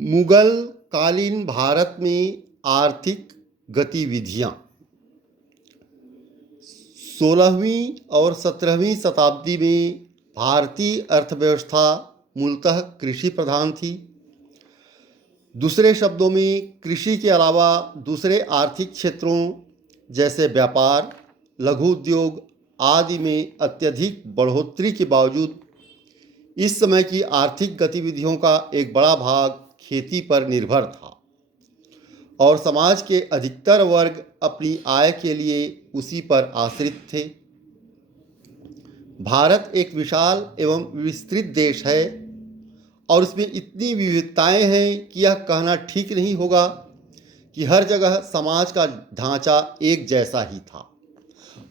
मुगल कालीन भारत में आर्थिक गतिविधियां 16वीं और 17वीं शताब्दी में भारतीय अर्थव्यवस्था मूलतः कृषि प्रधान थी। दूसरे शब्दों में कृषि के अलावा दूसरे आर्थिक क्षेत्रों जैसे व्यापार, लघु उद्योग आदि में अत्यधिक बढ़ोतरी के बावजूद इस समय की आर्थिक गतिविधियों का एक बड़ा भाग खेती पर निर्भर था और समाज के अधिकतर वर्ग अपनी आय के लिए उसी पर आश्रित थे। भारत एक विशाल एवं विस्तृत देश है और इसमें इतनी विविधताएं हैं कि यह कहना ठीक नहीं होगा कि हर जगह समाज का ढांचा एक जैसा ही था।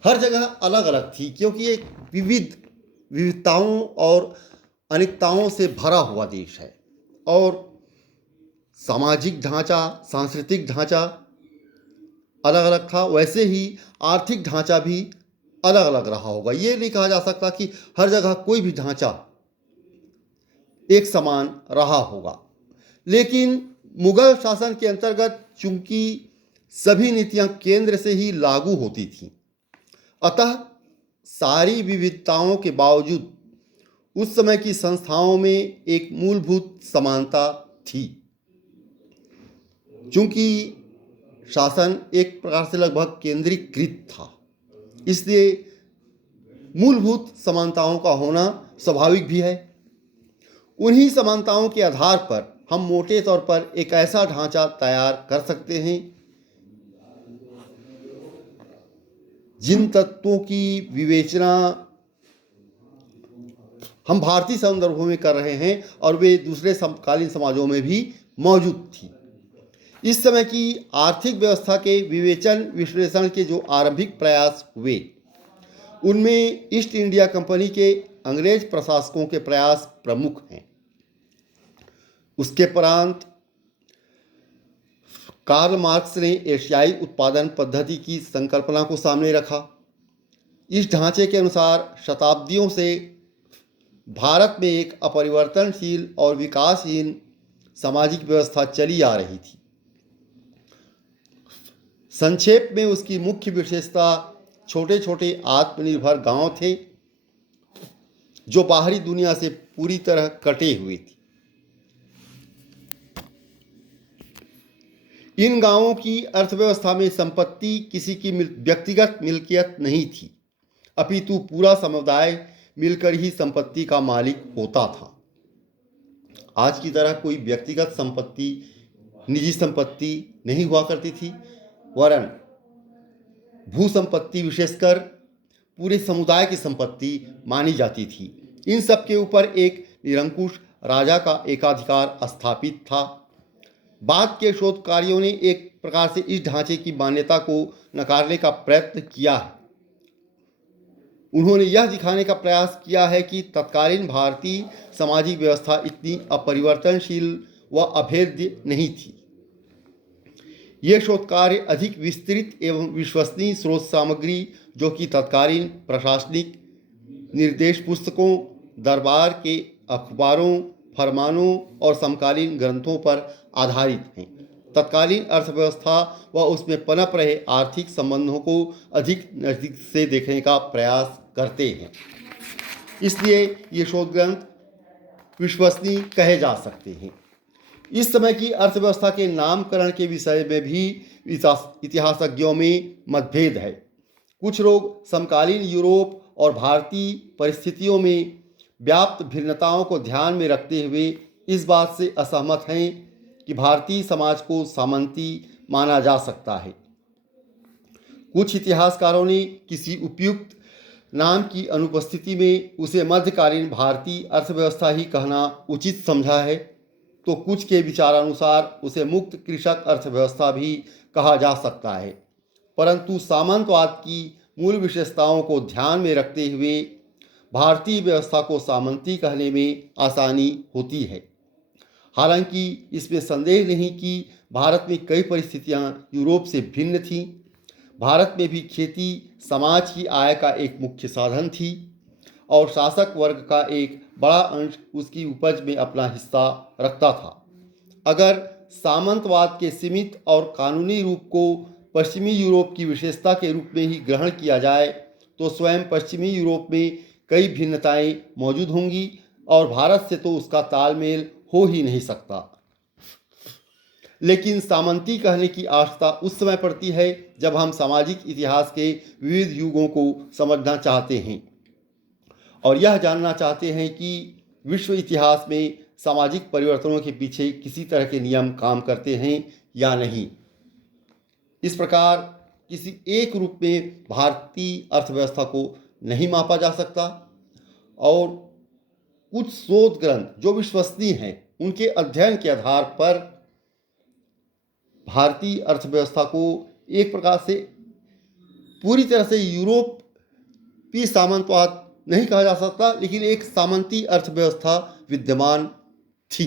हर जगह अलग अलग थी क्योंकि एक विविधताओं और अनेकताओं से भरा हुआ देश है और सामाजिक ढांचा, सांस्कृतिक ढांचा अलग अलग था। वैसे ही आर्थिक ढांचा भी अलग अलग रहा होगा। ये नहीं कहा जा सकता कि हर जगह कोई भी ढांचा एक समान रहा होगा। लेकिन मुगल शासन के अंतर्गत चूंकि सभी नीतियां केंद्र से ही लागू होती थीं, अतः सारी विविधताओं के बावजूद उस समय की संस्थाओं में एक मूलभूत समानता थी। चूंकि शासन एक प्रकार से लगभग केंद्रीकृत था, इसलिए मूलभूत समानताओं का होना स्वाभाविक भी है। उन्हीं समानताओं के आधार पर हम मोटे तौर पर एक ऐसा ढांचा तैयार कर सकते हैं जिन तत्वों की विवेचना हम भारतीय संदर्भों में कर रहे हैं और वे दूसरे समकालीन समाजों में भी मौजूद थी। इस समय की आर्थिक व्यवस्था के विवेचन विश्लेषण के जो आरंभिक प्रयास हुए, उनमें ईस्ट इंडिया कंपनी के अंग्रेज प्रशासकों के प्रयास प्रमुख हैं। उसके उपरांत कार्ल मार्क्स ने एशियाई उत्पादन पद्धति की संकल्पना को सामने रखा। इस ढांचे के अनुसार शताब्दियों से भारत में एक अपरिवर्तनशील और विकासहीन सामाजिक व्यवस्था चली आ रही थी। संक्षेप में उसकी मुख्य विशेषता छोटे छोटे आत्मनिर्भर गांव थे जो बाहरी दुनिया से पूरी तरह कटे हुए थे। इन गांवों की अर्थव्यवस्था में संपत्ति किसी की व्यक्तिगत मिल्कियत नहीं थी, अपितु पूरा समुदाय मिलकर ही संपत्ति का मालिक होता था। आज की तरह कोई व्यक्तिगत संपत्ति, निजी संपत्ति नहीं हुआ करती थी, वरन भू संपत्ति विशेषकर पूरे समुदाय की संपत्ति मानी जाती थी। इन सब के ऊपर एक निरंकुश राजा का एकाधिकार स्थापित था। बाद के शोधकारियों ने एक प्रकार से इस ढांचे की मान्यता को नकारने का प्रयत्न किया है। उन्होंने यह दिखाने का प्रयास किया है कि तत्कालीन भारतीय सामाजिक व्यवस्था इतनी अपरिवर्तनशील व अभेद्य नहीं थी। ये शोध कार्य अधिक विस्तृत एवं विश्वसनीय स्रोत सामग्री, जो कि तत्कालीन प्रशासनिक निर्देश पुस्तकों, दरबार के अखबारों, फरमानों और समकालीन ग्रंथों पर आधारित हैं, तत्कालीन अर्थव्यवस्था व उसमें पनप रहे आर्थिक संबंधों को अधिक नज़दीक से देखने का प्रयास करते हैं। इसलिए ये शोध ग्रंथ विश्वसनीय कहे जा सकते हैं। इस समय की अर्थव्यवस्था के नामकरण के विषय में भी इतिहासज्ञों में मतभेद है। कुछ लोग समकालीन यूरोप और भारतीय परिस्थितियों में व्याप्त भिन्नताओं को ध्यान में रखते हुए इस बात से असहमत हैं कि भारतीय समाज को सामंती माना जा सकता है। कुछ इतिहासकारों ने किसी उपयुक्त नाम की अनुपस्थिति में उसे मध्यकालीन भारतीय अर्थव्यवस्था ही कहना उचित समझा है, तो कुछ के विचारानुसार उसे मुक्त कृषक अर्थव्यवस्था भी कहा जा सकता है। परंतु सामंतवाद की मूल विशेषताओं को ध्यान में रखते हुए भारतीय व्यवस्था को सामंती कहने में आसानी होती है। हालांकि इसमें संदेह नहीं कि भारत में कई परिस्थितियां यूरोप से भिन्न थीं। भारत में भी खेती समाज की आय का एक मुख्य साधन थी और शासक वर्ग का एक बड़ा अंश उसकी उपज में अपना हिस्सा रखता था। अगर सामंतवाद के सीमित और कानूनी रूप को पश्चिमी यूरोप की विशेषता के रूप में ही ग्रहण किया जाए तो स्वयं पश्चिमी यूरोप में कई भिन्नताएं मौजूद होंगी और भारत से तो उसका तालमेल हो ही नहीं सकता। लेकिन सामंती कहने की आवश्यकता उस समय पड़ती है जब हम सामाजिक इतिहास के विविध युगों को समझना चाहते हैं और यह जानना चाहते हैं कि विश्व इतिहास में सामाजिक परिवर्तनों के पीछे किसी तरह के नियम काम करते हैं या नहीं। इस प्रकार किसी एक रूप में भारतीय अर्थव्यवस्था को नहीं मापा जा सकता और कुछ शोध ग्रंथ जो विश्वसनीय हैं उनके अध्ययन के आधार पर भारतीय अर्थव्यवस्था को एक प्रकार से पूरी तरह से यूरोपीय सामंतवाद नहीं कहा जा सकता, लेकिन एक सामंती अर्थव्यवस्था विद्यमान थी।